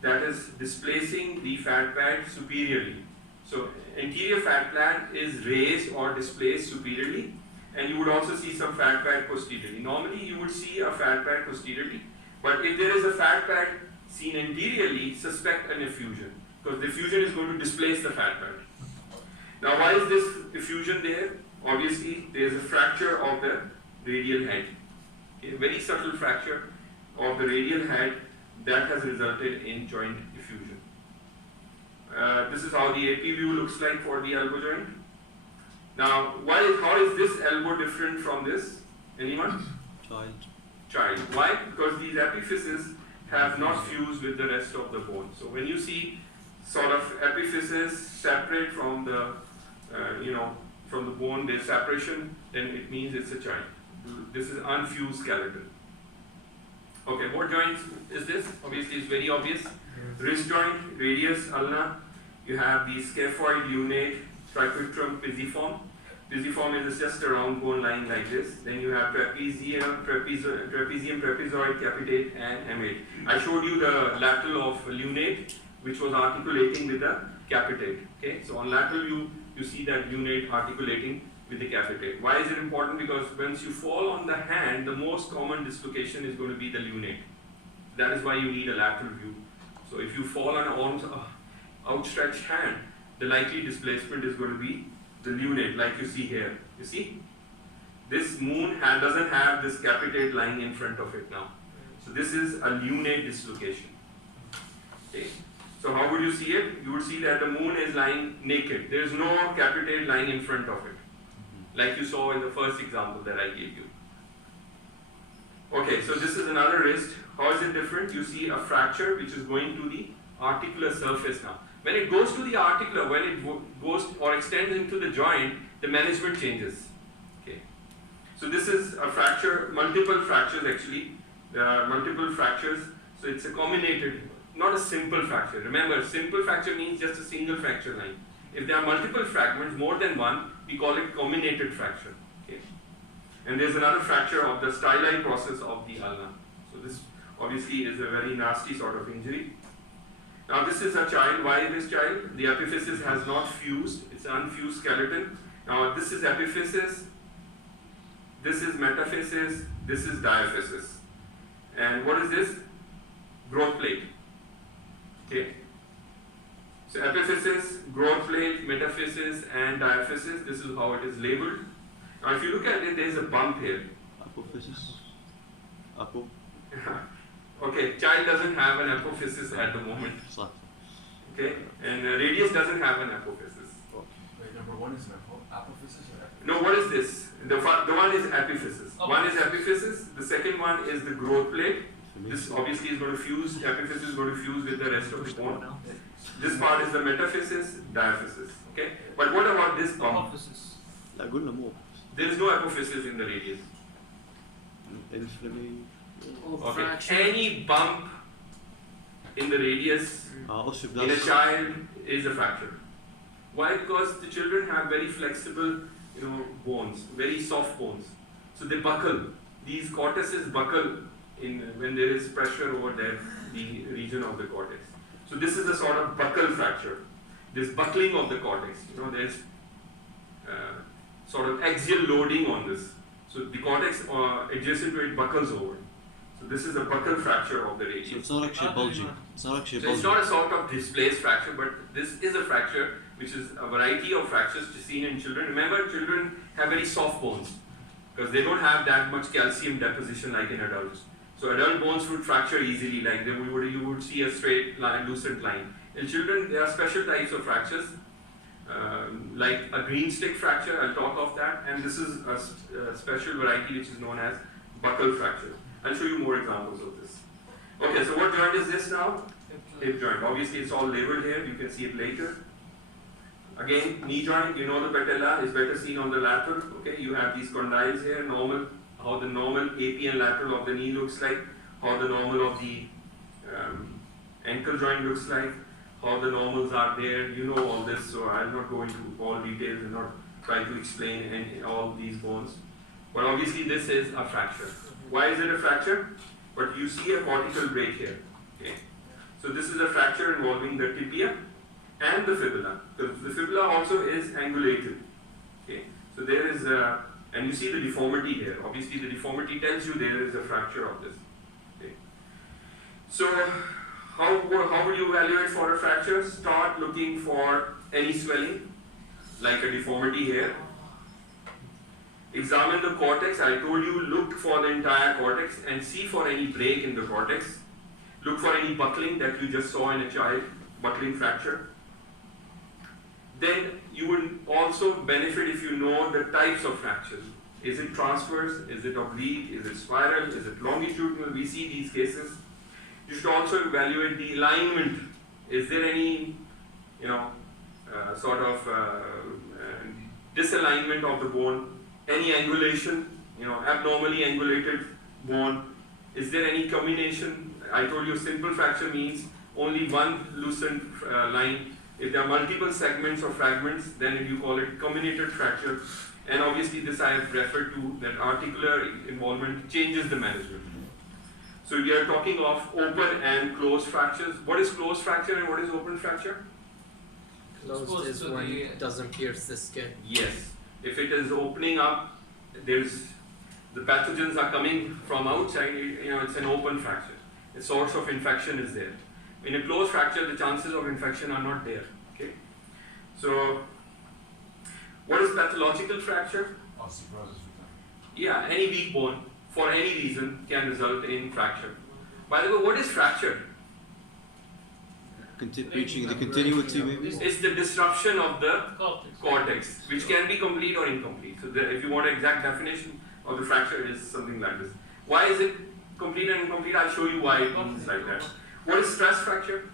that is displacing the fat pad superiorly. So anterior fat pad is raised or displaced superiorly, and you would also see some fat pad posteriorly. Normally you would see a fat pad posteriorly, but if there is a fat pad seen anteriorly, suspect an effusion, because the effusion is going to displace the fat pad. Now why is this effusion there? Obviously there is a fracture of the radial head, a very subtle fracture of the radial head that has resulted in joint effusion. This is how the AP view looks like for the elbow joint. Now, how is this elbow different from this? Anyone? Child. Why? Because these epiphyses have not fused with the rest of the bone. So when you see sort of epiphyses separate from the, from the bone, there's separation, then it means it's a child. This is unfused skeleton. Okay, what joint is this? Obviously, it's very obvious. Wrist joint, radius, ulna. You have the scaphoid, lunate, triquetrum, pisiform. Pisiform is just a round bone lying like this. Then you have trapezium, trapezoid, capitate, and hamate. I showed you the lateral of lunate, which was articulating with the capitate. Okay, so on lateral you see that lunate articulating with the capitate. Why is it important? Because once you fall on the hand, the most common dislocation is going to be the lunate. That is why you need a lateral view. So if you fall on an outstretched hand, the likely displacement is going to be the lunate, like you see here. You see? This moon doesn't have this capitate lying in front of it now. So this is a lunate dislocation. Okay? So how would you see it? You would see that the moon is lying naked. There is no capitate lying in front of it, like you saw in the first example that I gave you. Okay, so this is another wrist. How is it different? You see a fracture which is going to the articular surface now. When it goes to the articular, when it goes or extends into the joint, the management changes. Okay. So this is a fracture, multiple fractures actually. There are multiple fractures. So it's a combinated, not a simple fracture. Remember, simple fracture means just a single fracture line. If there are multiple fragments, more than one, we call it combinated fracture. Okay. And there's another fracture of the styli process of the ulna. So this obviously is a very nasty sort of injury. Now this is a child. Why this child? The epiphysis has not fused. It's an unfused skeleton. Now this is epiphysis. This is metaphysis. This is diaphysis. And what is this? Growth plate. Okay. So epiphysis, growth plate, metaphysis, and diaphysis. This is how it is labeled. Now if you look at it, there is a bump here. Apophysis. Apo. Okay, child doesn't have an apophysis at the moment. صح. Okay, and radius doesn't have an apophysis. Wait, number one is an apophysis or epiphysis? No, what is this? The one is epiphysis. One is epiphysis. The second one is the growth plate. This obviously is going to fuse. Epiphysis is going to fuse with the rest of the bone. This part is the metaphysis, diaphysis. Okay, but what about this bump? Apophysis. لا قلنا مو. There is no apophysis in the radius. Inflammation. Okay, Fracture. any bump in the radius in a Osteoporosis. child is a fracture. Why? Because the children have very flexible, bones, very soft bones. So they buckle. These cortices buckle when there is pressure over the region of the cortex. So this is a sort of buckle fracture. This buckling of the cortex. There's sort of axial loading on this. So the cortex adjacent to it buckles over. So this is a buckle fracture of the So radius. it's not actually bulging. It's not actually So it's bulging. not a sort of displaced fracture, but this is a fracture, which is a variety of fractures seen in children. Remember, children have very soft bones because they don't have that much calcium deposition like in adults. So adult bones would fracture easily, like you would see a straight line, lucent line. In children, there are special types of fractures, like a green stick fracture. I'll talk of that, and this is a special variety which is known as buckle fracture. I'll show you more examples of this. Okay, so what joint is this now? Hip joint. Obviously, it's all labeled here. You can see it later. Again, knee joint. You know the patella is better seen on the lateral. Okay, you have these condyles here. Normal. How the normal AP and lateral of the knee looks like. How the normal of the ankle joint looks like. How the normals are there. You know all this, so I'll not go into all details and not try to explain all these bones. But obviously, this is a fracture. Why is it a fracture? But you see a cortical break here. Okay. So this is a fracture involving the tibia and the fibula. The fibula also is angulated. Okay. So there is and you see the deformity here. Obviously the deformity tells you there is a fracture of this. Okay. So how would you evaluate for a fracture? Start looking for any swelling, like a deformity here. Examine the cortex. I told you, look for the entire cortex and see for any break in the cortex. Look for any buckling that you just saw in a child, buckling fracture. Then you would also benefit if you know the types of fractures. Is it transverse? Is it oblique? Is it spiral? Is it longitudinal? We see these cases. You should also evaluate the alignment. Is there any, sort of disalignment of the bone? Any angulation, abnormally angulated bone. Is there any combination? I told you simple fracture means only one lucent line. If there are multiple segments or fragments, then you call it combinated fracture. And obviously this I have referred to, that articular involvement changes the management. So we are talking of open and closed fractures. What is closed fracture and what is open fracture? Closed is when it doesn't pierce the skin. Yes. If it is opening up, the pathogens are coming from outside, it's an open fracture. A source of infection is there. In a closed fracture, the chances of infection are not there. Okay. So, what is pathological fracture? Osteoporosis. Yeah, any weak bone for any reason can result in fracture. By the way, what is fracture? Reaching the continuity maybe? It's the disruption of the Cortex. cortex, which can be complete or incomplete. So if you want an exact definition of the fracture, it is something like this. Why is it complete and incomplete? I'll show you why it is like that. What is stress fracture?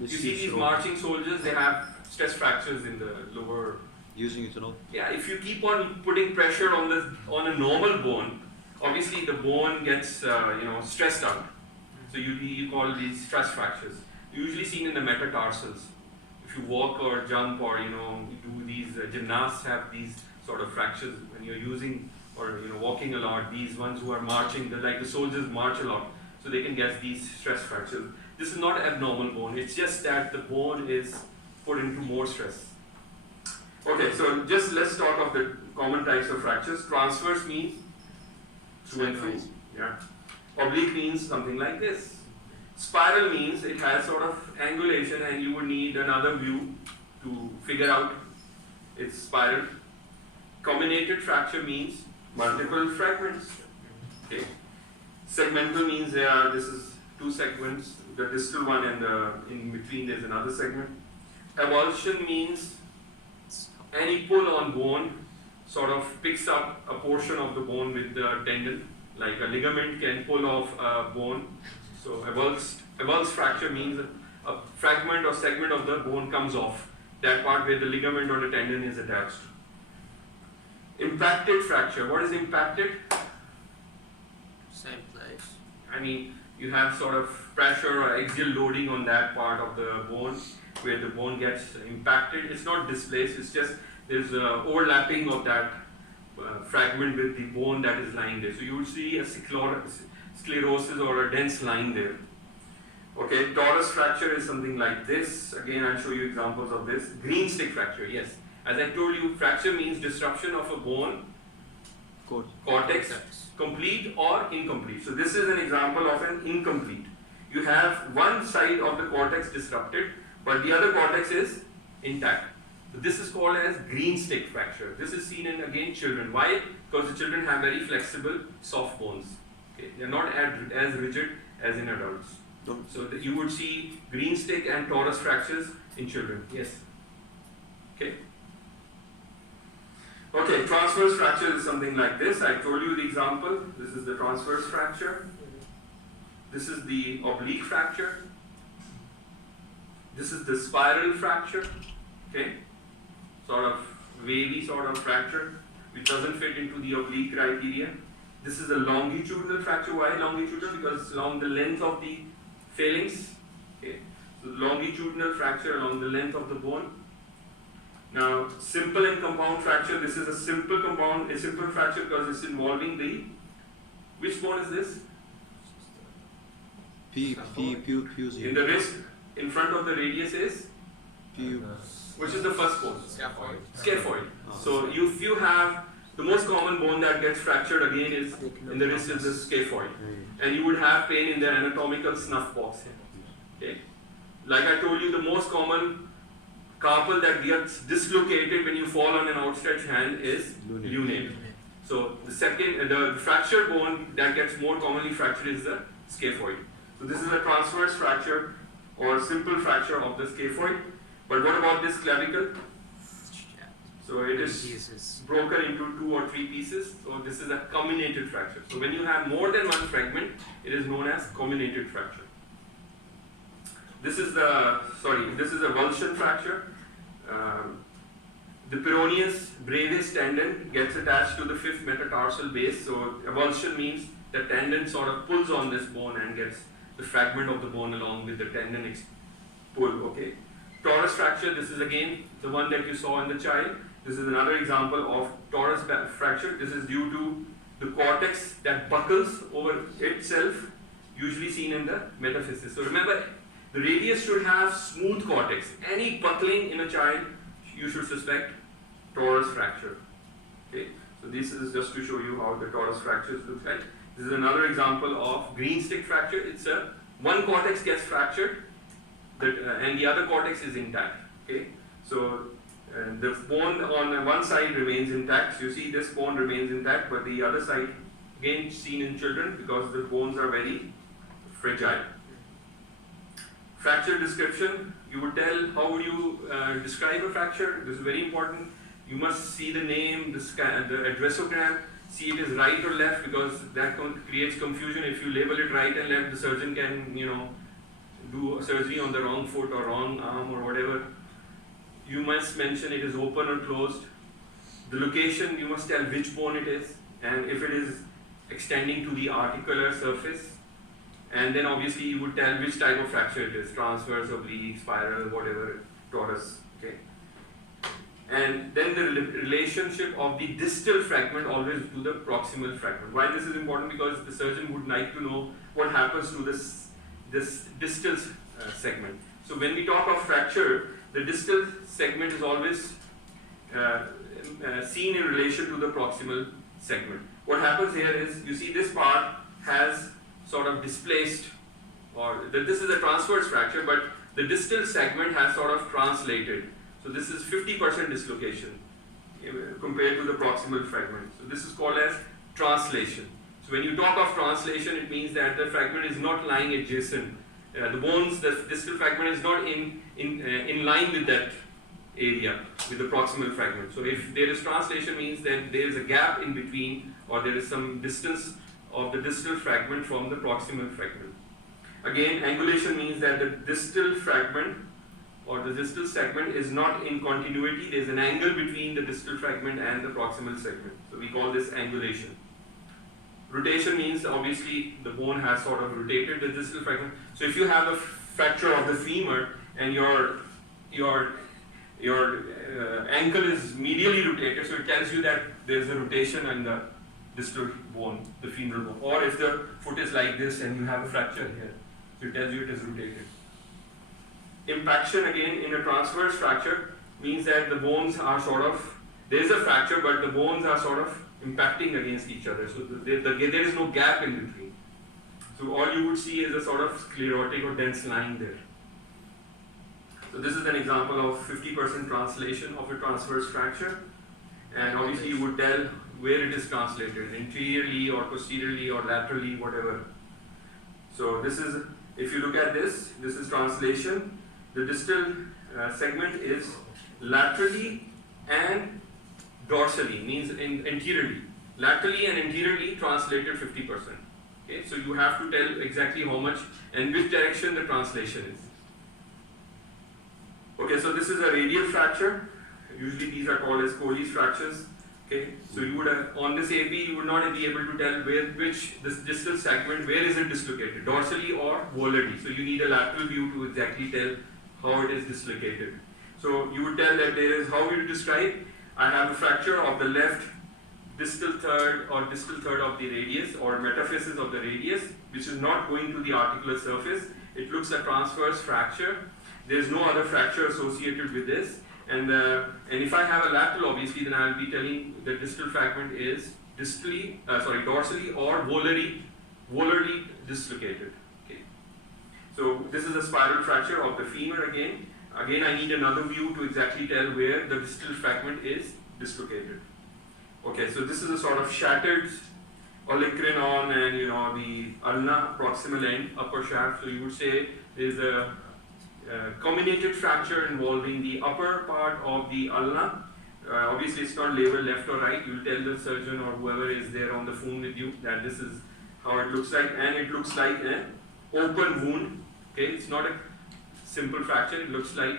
You see these marching soldiers, they have stress fractures in the lower. Using it a lot. Yeah, if you keep on putting pressure on a normal bone, obviously the bone gets stressed out. So you call these stress fractures. Usually seen in the metatarsals. If you walk or jump or you do these gymnasts have these sort of fractures when you're using or walking a lot. These ones who are marching, like the soldiers march a lot, so they can get these stress fractures. This is not abnormal bone. It's just that the bone is put into more stress. Okay, so just let's talk of the common types of fractures. Transverse means through and through. Yeah. Oblique means something like this. Spiral means it has sort of angulation and you would need another view to figure out its spiral. Combinated fracture means multiple fragments. Okay. Segmental means this is two segments, the distal one and in between there's another segment. Avulsion means any pull on bone sort of picks up a portion of the bone with the tendon, like a ligament can pull off a bone. So avulsed fracture means a fragment or segment of the bone comes off, that part where the ligament or the tendon is attached. Impacted fracture. What is impacted? Same place. I mean, you have sort of pressure or axial loading on that part of the bone where the bone gets impacted. It's not displaced, it's just there's overlapping of that fragment with the bone that is lying there. So you would see a sclerosis or a dense line there. Okay, Taurus fracture is something like this. Again, I'll show you examples of this. Green stick fracture, yes. As I told you, fracture means disruption of a bone cortex, complete or incomplete. So this is an example of an incomplete. You have one side of the cortex disrupted, but the other cortex is intact. So this is called as green stick fracture. This is seen in, again, children. Why? Because the children have very flexible, soft bones. Okay? They're not as rigid as in adults. So you would see green stick and Taurus fractures in children. Yes. Okay. Okay, transverse fracture is something like this. I told you the example. This is the transverse fracture. This is the oblique fracture. This is the spiral fracture. Okay, sort of wavy sort of fracture which doesn't fit into the oblique criteria. This is a longitudinal fracture. Why longitudinal? Because it's along the length of the phalanx. Okay, so longitudinal fracture along the length of the bone. Now, simple and compound fracture. This is a simple fracture because it's involving the, which bone is this? In the wrist, in front of the radius is? Which is the first bone? Scaphoid. Scaphoid. So if you have, the most common bone that gets fractured again is in the wrist is the scaphoid. And you would have pain in the anatomical snuff box. Okay. Like I told you, the most common carpal that gets dislocated when you fall on an outstretched hand is lunate. So the fractured bone that gets more commonly fractured is the scaphoid. So this is a transverse fracture or simple fracture of the scaphoid. But what about this clavicle? So it is broken into 2 or 3 pieces. So this is a combinated fracture. So when you have more than one fragment, it is known as combinated fracture. This is a avulsion fracture. The peroneus brevis tendon gets attached to the 5th metatarsal base. So avulsion means the tendon sort of pulls on this bone and gets the fragment of the bone along with the tendon pull. Okay. Taurus fracture. This is again the one that you saw in the child. This is another example of Taurus fracture. This is due to the cortex that buckles over itself, usually seen in the metaphysis. So remember, the radius should have smooth cortex. Any buckling in a child, you should suspect Taurus fracture. Okay, so this is just to show you how the Taurus fractures look like. This is another example of green stick fracture. It's one cortex gets fractured, and the other cortex is intact. Okay, so the bone on one side remains intact. So you see this bone remains intact, but the other side, again seen in children because the bones are very fragile. Fracture description, you would tell, how would you describe a fracture? This is very important. You must see the name, the addressogram, see it is right or left because that creates confusion. If you label it right and left, the surgeon can, do surgery on the wrong foot or wrong arm or whatever. You must mention it is open or closed. The location, you must tell which bone it is and if it is extending to the articular surface. And then obviously you would tell which type of fracture it is, transverse, oblique, spiral, whatever, Taurus. Okay. and then the relationship of the distal fragment always to the proximal fragment. Why this is important? Because the surgeon would like to know what happens to this distal segment. So when we talk of fracture, the distal segment is always seen in relation to the proximal segment. What happens here is, you see this part has sort of displaced, or this is a transverse fracture, but the distal segment has sort of translated. So this is 50% dislocation compared to the proximal fragment. So this is called as translation. So when you talk of translation, it means that the fragment is not lying adjacent. The bones, the distal fragment is not in line with that area, with the proximal fragment. So if there is translation, means that there is a gap in between, or there is some distance of the distal fragment from the proximal fragment. Again, angulation means that the distal fragment or the distal segment is not in continuity. There is an angle between the distal fragment and the proximal segment. So we call this angulation. Rotation means obviously the bone has sort of rotated the distal fragment. So if you have a fracture of the femur and your ankle is medially rotated, so it tells you that there is a rotation in the distal bone, the femoral bone. Or if the foot is like this and you have a fracture here, so it tells you it is rotated. Impaction again in a transverse fracture means that the bones are sort of, there is a fracture but the bones are sort of impacting against each other. So there is no gap in between. So all you would see is a sort of sclerotic or dense line there. So this is an example of 50% translation of a transverse fracture. And obviously you would tell where it is translated, anteriorly or posteriorly or laterally, whatever. So this is, if you look at this is translation. The distal segment is laterally and dorsally, means anteriorly. Laterally and anteriorly translated 50%. Okay, so you have to tell exactly how much and which direction the translation is. Okay, so this is a radial fracture. Usually these are called as Colles fractures. Okay, so you would have, on this AP you would not be able to tell which this distal segment, where is it dislocated, dorsally or volarly. So you need a lateral view to exactly tell how it is dislocated. So you would tell that there is, how you describe, I have a fracture of the left distal third or distal third of the radius or metaphysis of the radius, which is not going to the articular surface. It looks a transverse fracture. There is no other fracture associated with this. And if I have a lateral, obviously, then I will be telling the distal fragment is dorsally or volarly dislocated. Okay. So this is a spiral fracture of the femur again. Again, I need another view to exactly tell where the distal fragment is dislocated. Okay, so this is a sort of shattered olecranon and the ulna proximal end, upper shaft. So you would say there is a combinated fracture involving the upper part of the ulna. Obviously, it's not labeled left or right. You will tell the surgeon or whoever is there on the phone with you that this is how it looks like, and it looks like an open wound. Okay, it's not a simple fracture. It looks like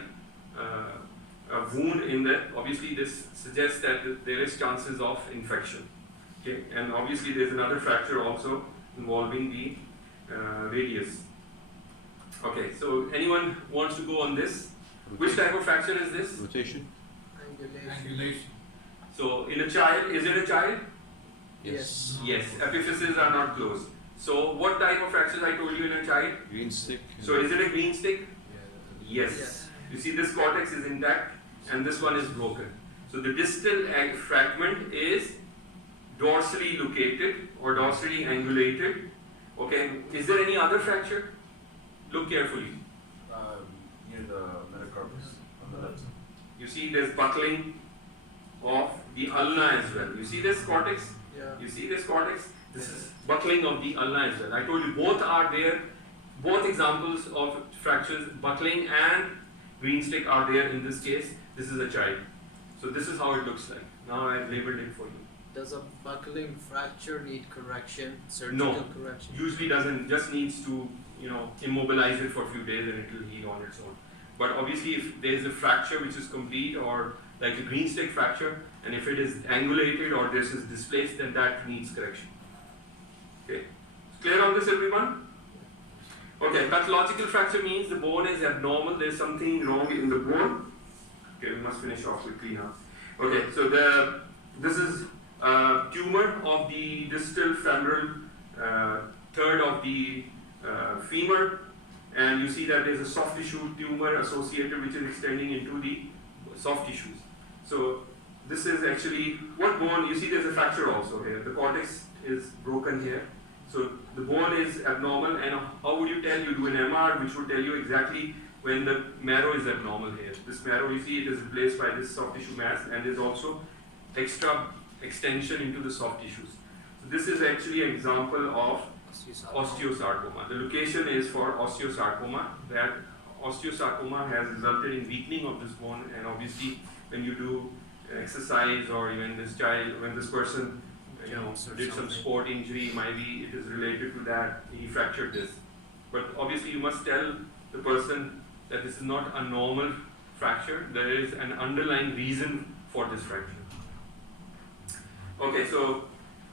a wound in there. Obviously, this suggests that there is chances of infection. Okay, and obviously there's another fracture also involving the radius. Okay, so anyone wants to go on this? Which type of fracture is this? Rotation? Angulation. So in a child, is it a child? Yes. Yes, epiphyses are not closed. So what type of fractures I told you in a child? Green stick? So is it a green stick? Yes. Yes. You see this cortex is intact and this one is broken. So the distal fragment is dorsally located or dorsally angulated. Okay, is there any other fracture? Look carefully. Near the metacarpus on the left. You see there's buckling of the ulna as well. You see this cortex? Yeah. You see this cortex? This is buckling of the ulna as well. I told you both are there. Both examples of fractures, buckling and green stick, are there in this case. This is a child. So this is how it looks like. Now I've labeled it for you. Does a buckling fracture need correction, surgical No. correction? Usually doesn't, just needs to immobilize it for a few days and it will heal on its own. But obviously if there is a fracture which is complete, or like a green stick fracture, and if it is angulated or this is displaced, then that needs correction. Okay, clear on this everyone? Okay, pathological fracture means the bone is abnormal, there is something wrong in the bone. Okay, we must finish off quickly now. Okay, so this is tumor of the distal femoral third of the femur, and you see that there is a soft tissue tumor associated which is extending into the soft tissues. So this is actually what bone, you see there's a fracture also here. The cortex is broken here. So the bone is abnormal, and how would you tell? You do an MR which would tell you exactly when the marrow is abnormal here. This marrow, you see, it is replaced by this soft tissue mass, and there's also extra extension into the soft tissues. So this is actually an example of osteosarcoma. The location is for osteosarcoma. That osteosarcoma has resulted in weakening of this bone, and obviously when you do exercise, or even when this person did some sport injury, maybe it is related to that, he fractured this. But obviously you must tell the person that this is not a normal fracture, there is an underlying reason for this fracture. Okay, so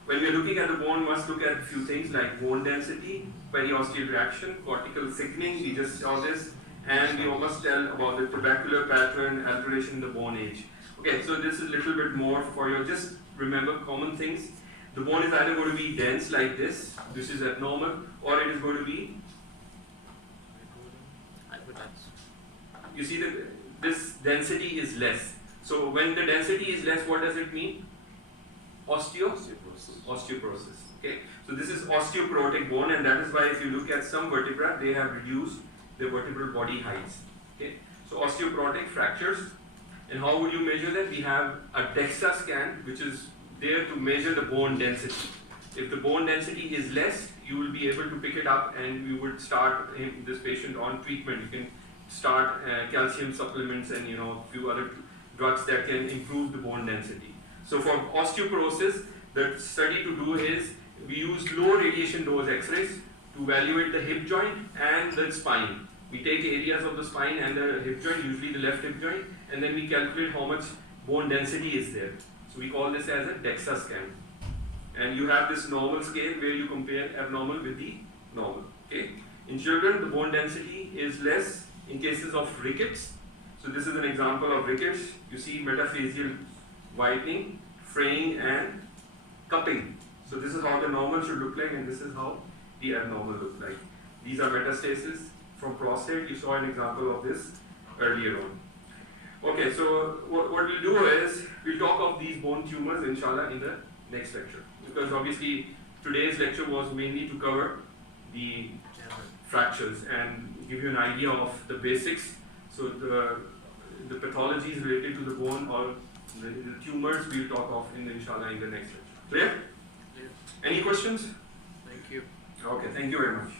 when we are looking at the bone, we must look at a few things like bone density, periosteal reaction, cortical thickening, we just saw this, and we must tell about the tubercular pattern, alteration in the bone age. Okay, so this is a little bit more for your, just remember common things. The bone is either going to be dense like this is abnormal, or it is going to be, you see that this density is less. So when the density is less, what does it mean? Osteoporosis. Okay, so this is osteoporotic bone, and that is why if you look at some vertebra, they have reduced their vertebral body heights. Okay, so osteoporotic fractures. And how would you measure that? We have a DEXA scan, which is there to measure the bone density. If the bone density is less, you will be able to pick it up, and we would start this patient on treatment. You can start calcium supplements and a few other drugs that can improve the bone density. So for osteoporosis, the study to do is we use low radiation dose X-rays to evaluate the hip joint and the spine. We take areas of the spine and the hip joint, usually the left hip joint, and then we calculate how much bone density is there. So we call this as a DEXA scan. And you have this normal scale where you compare abnormal with the normal. Okay? In children, the bone density is less in cases of rickets. So this is an example of rickets. You see metaphyseal whitening, fraying, and cupping. So this is how the normal should look like, and this is how the abnormal look like. These are metastases from prostate. You saw an example of this earlier on. Okay, so what we'll do is, we'll talk of these bone tumors, inshallah, in the next lecture. Because obviously, today's lecture was mainly to cover the fractures and give you an idea of the basics. So the pathologies related to the bone or the tumors we'll talk of inshallah in the next lecture. Clear? Clear. Any questions? Thank you. Okay, thank you very much.